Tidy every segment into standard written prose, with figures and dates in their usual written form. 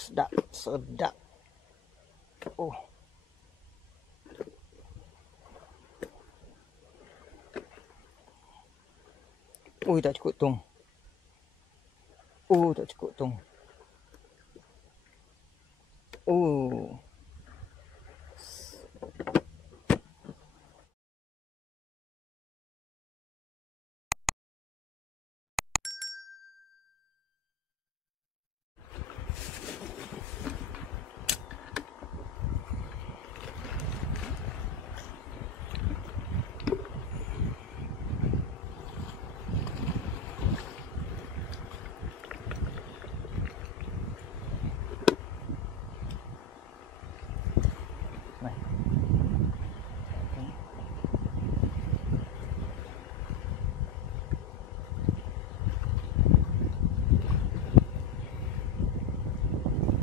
sedap, sedap. Oh. Ui, tak cukup tong. Oh, tak cukup tong. Oh.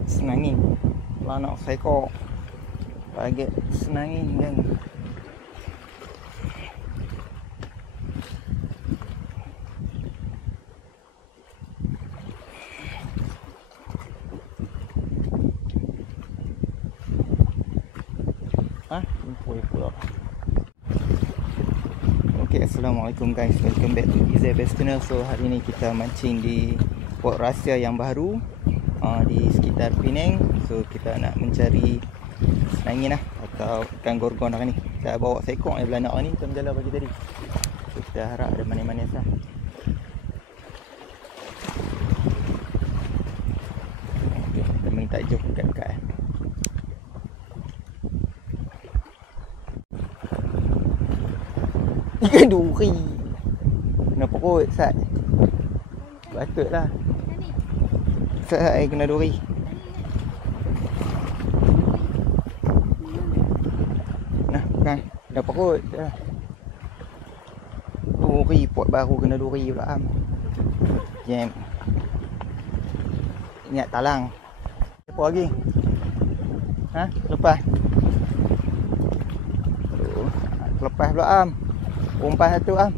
Senangin. Kalau nak seekor baget senangin kan. Info pula. Okay, Assalamualaikum guys. Welcome back to Easy Best Channel. So hari ni kita mancing di Port Rahsia yang baru di sekitar Penang. So kita nak mencari senangin lah atau ikan gorgon lah ni. Saya bawa seekor yang belanak ni kita menjala pagi tadi. So kita harap ada manis-manis lah. Okay, kita minta jauh dekat-dekat Ikan duri. Kenapa kot Sat? Patutlah Sat air kena duri. Nah, kan. Kenapa kot? Duri, pot baru kena duri pula am. Jam. Ingat talang. Apa lagi? Ha? Lepas. Lepas pula am. Umpan satu am.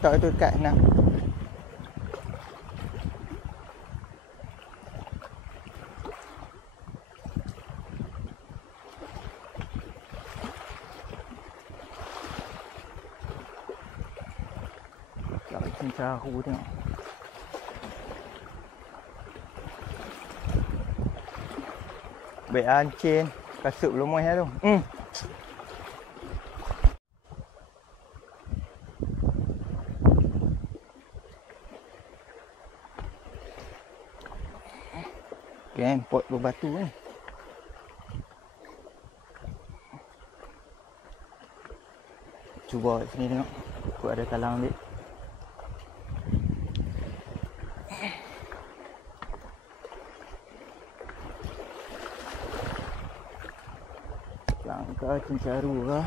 Tak tu dekat sana. Tak macam caru tengok. Baik ancin. Kasut belum muih tu. Okay, pot berbatu ni. Cuba kat sini tengok. Aku ada talang ambil. Langkah cencaru kah?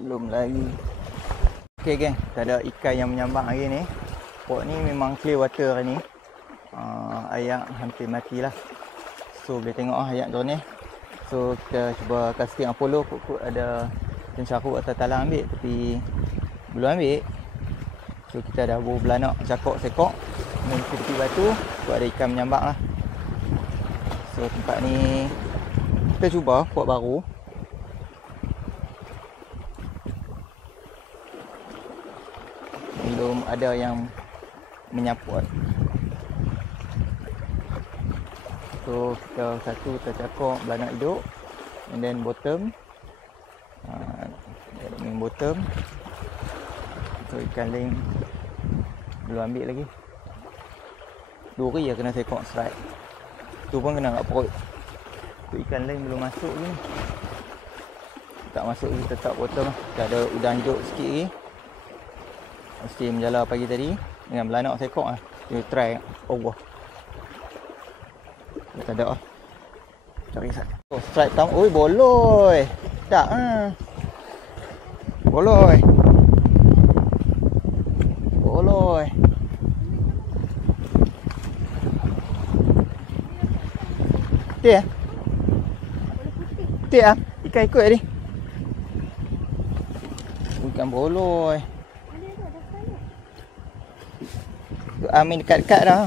Belum lagi. Okay geng, kita ada ikan yang menyambang hari ni. Port ni memang clear water hari ni. Ayak hampir matilah. So boleh tengok ayak tu ni. So kita cuba casting Apollo. Kut-kut ada cencaru atau talang ambil tapi belum ambil. So kita dah bawa belanak cakok sekok di tepi batu. Kut ada ikan menyambang lah. So tempat ni kita cuba port baru. Belum ada yang menyaput. So kita satu tercakok belanak hidup. And then bottom. Main bottom. So ikan lain belum ambil lagi. Duri ya kena sekok strike. Tu pun kena kat perut. Tu ikan lain belum masuk ni. Tak masuk kita tak potong lah. Kita ada udang hidup sikit lagi. Mesti menjala pagi tadi dengan belanak sekok lah. Kita try Allah. Dia tak ada lah. Cari satu. Oh, strike pertama. Oi, boloi. Tak ah. Boloi. Boloi. Tik ah. Tik ah. Ikan ikut tadi. Ikan boloi. Amin dekat-dekat dah.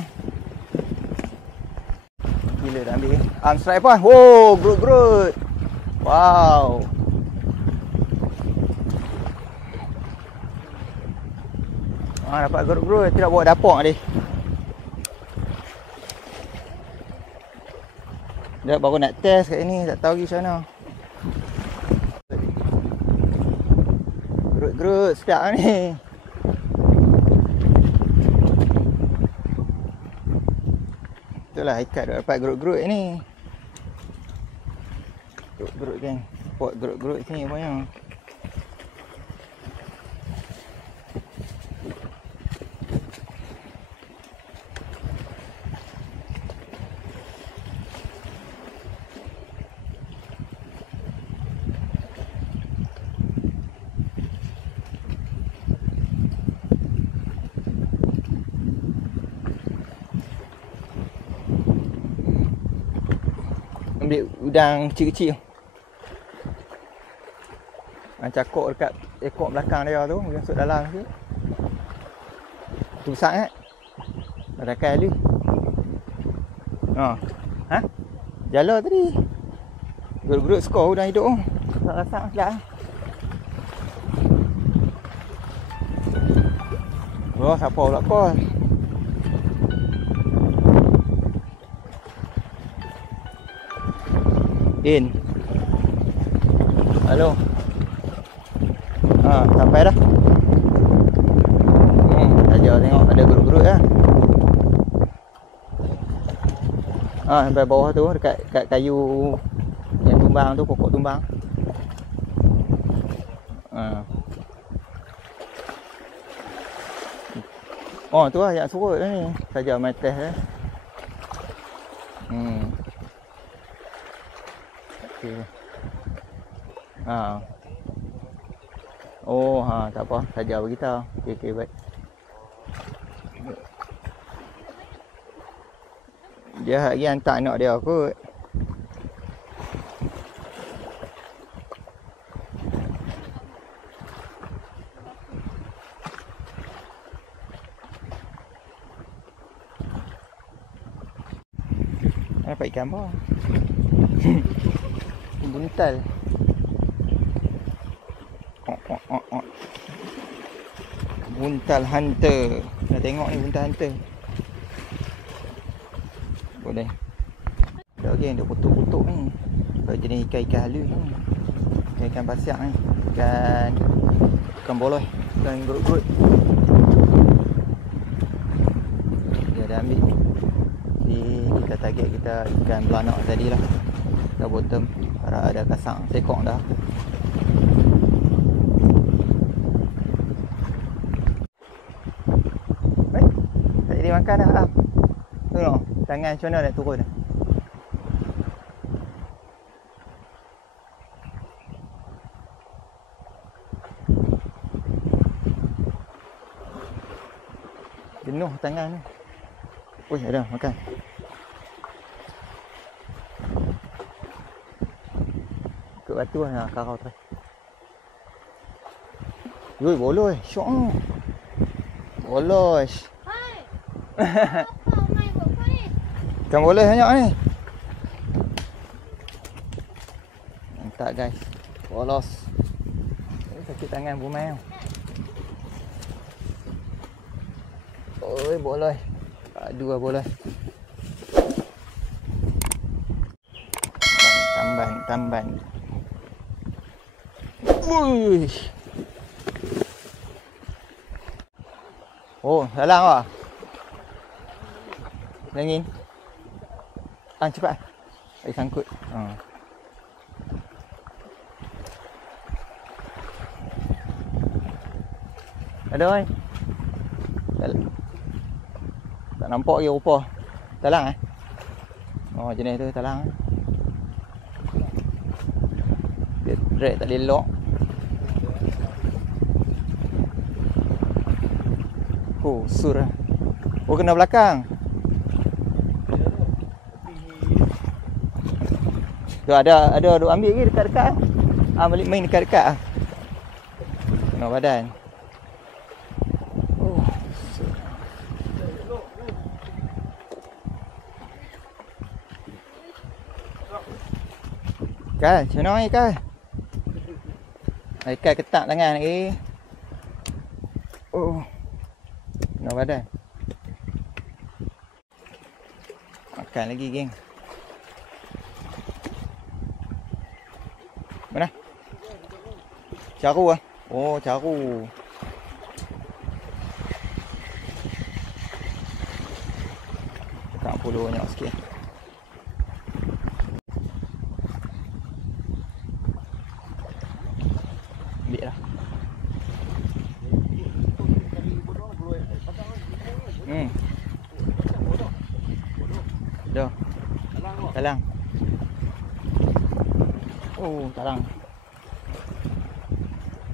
Gila dah ambil. Arm strike pun. Wow, grut-grut. Wow. Dapat grut-grut. Tidak bawa dapur tadi. Dia baru nak test kat ni. Tak tahu pergi macam mana. Grut-grut sedap ni. Itulah ikat dapat gerut-gerut ni. Gerut-gerut kan. Pot gerut-gerut sini banyak. Ambil udang kecil-kecil. Cakok dekat ekor belakang dia tu, masuk dalam sikit. Tu besar kan? Ada kali. Ha? Jala tadi. Gerut-gerut skor udang hidup tu. Tak rasa sekejap. Oh, siapa pula call? In. Halo. Sampai dah. Saja tengok ada gerut-gerut lah. Sampai bawah tu dekat kayu yang tumbang tu, pokok tumbang. Oh, tu lah yang surut ni. Saja main test eh. Okey. Oh, tak apa. Saja beritahu. Okey, baik. Dia lagi hantar anak dia kot. Dapat ikan apa? Buntal. Buntal hunter. Dah tengok ni buntal hunter. Boleh. Ada lagi yang dia putuk-putuk ni. Kalau jenis ikan-ikan halus ni. Ikan pasiak ni. Ikan boloi. Ikan gerut-gerut. Dia dah ambil. Jadi kita target kita ikan belanak tadi lah. Kita bottom. Harap ada kasang sekok dah. Baik. Tak jadi makan dah. Tengok. Tangan macam mana nak turun dah. Jenuh tangan ni. Ui, ada makan. Ikut batu lah karau try. Ui, boloi. Syok ni. Boloi. Hai. Apa mai buat kau ni? Ikan boleh banyak ni. Mantap guys. Bolos. Sakit tangan Bumai. Oi, boleh. Dua boleh. Tamban. Wuih. Oh, dalam ah. Dengin. cepat. Air sangkut. Ada oi. Tak nampak lagi rupa. Talang Oh, jenis tu talang Dia drag tak boleh lock. Oh, sur. Oh, kena belakang. Tu ada duk ambil lagi dekat-dekat. Balik main dekat-dekat Kena badan. Oh. Kal, macam mana Kal? Kal ketak tangan lagi. Oh. Kena badan. Makan lagi geng. Mana? Caru Oh, caru. Tak perlu banyak sikit. Ambil lah. Dah. Talang. Oh, talang.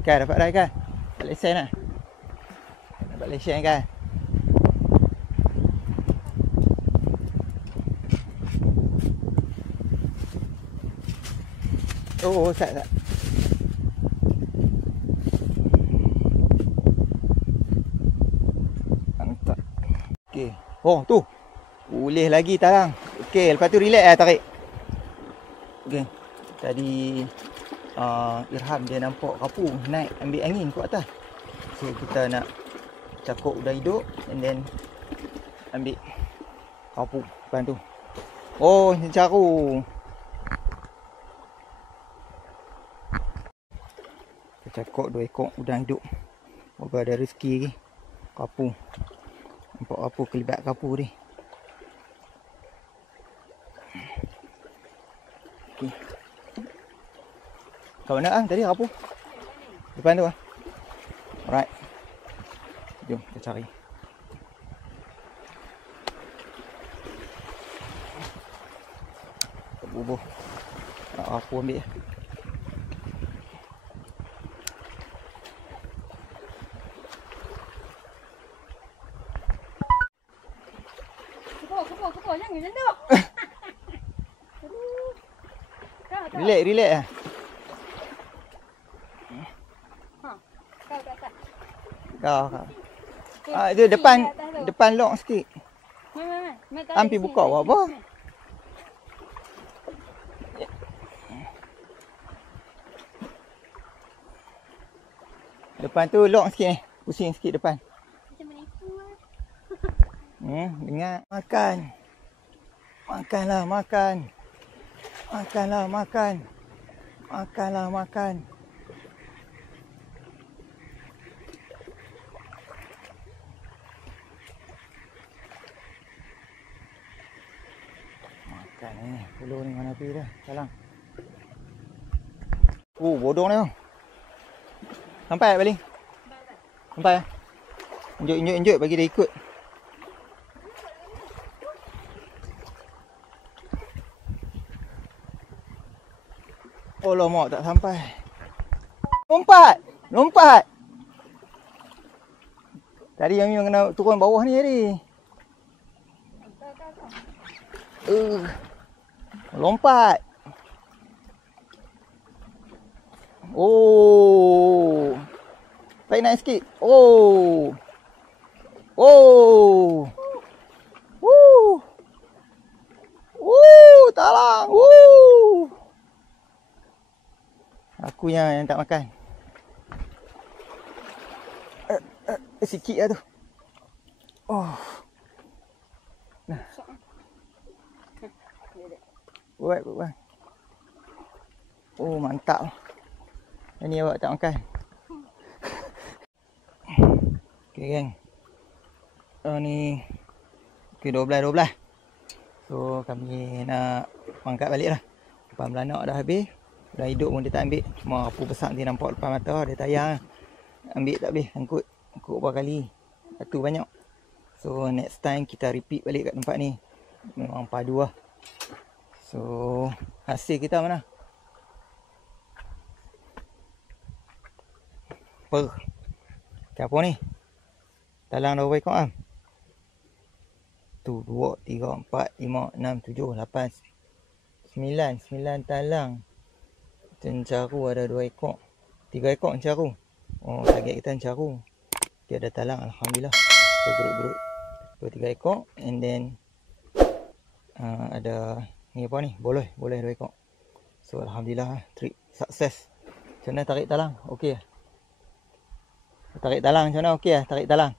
Kan dapat dah kan? Dapat lesen lah. Dapat lesen kan? Oh, sat. Mantap. Okey. Oh, tu. Boleh lagi talang. Okey, lepas tu relax lah tarik. Okey. Tadi Irham dia nampak kapu naik ambil angin kat atas. So kita nak cakup udang hidup and then ambil kapu depan tu. Oh, ni caru. Kita cakup 2 ekor udang hidup. Moga ada rezeki lagi. Kapu. Nampak kapu, kelibat kapu ni. Okey. Kat mana tadi kapu? Depan tu Alright. Jom kita cari. Kita bubuh. Kapu ambil. Kepuk, jangan macam tu. Relax lah. Kau. Itu depan lock sikit. Ampi buka buat apa? Depan tu lock sikit pusing sikit depan. Macam menipu lah. Dengar. Makan. Makanlah, makan. Makanlah, makan. Makanlah, makan. Makan ni. Puluh ni mana pergi dah. Salang. Bodong ni. Sampai balik. Sampai. Injut bagi dia ikut. Oh lama tak sampai. Lompat. Tadi yang kena turun bawah ni tadi. Lompat. Oh. Tarik naik sikit. Oh. Talang. Aku yang tak makan. Sikit lah tu. Oh. Nah. Buat. Oh, mantap. Ini awak tak makan. Okey, geng. Ni. Okey, 12. So kami nak angkat balik lah. Lepas beranak dah habis. Dah hidup pun dia tak ambil. Cuma apa besar nanti nampak depan mata dia tayar. Ambil tak boleh. Angkut berapa kali. Batu banyak. So next time kita repeat balik kat tempat ni. Memang padu lah. So hasil kita mana? Siapa ni? Talang dah berapa ekor am? Tu 2, 3, 4, 5, 6, 7, 8, 9 talang. Cencaru ada 2 ekor. 3 ekor cencaru. Oh, target kita cencaru. Dia ada talang, alhamdulillah. So gerut-gerut 2-3 ekor. And then ada ni apa ni? Boleh 2 ekor. So alhamdulillah, trip sukses. Macam mana tarik talang? Okey. Tarik talang macam mana? Okey lah tarik talang.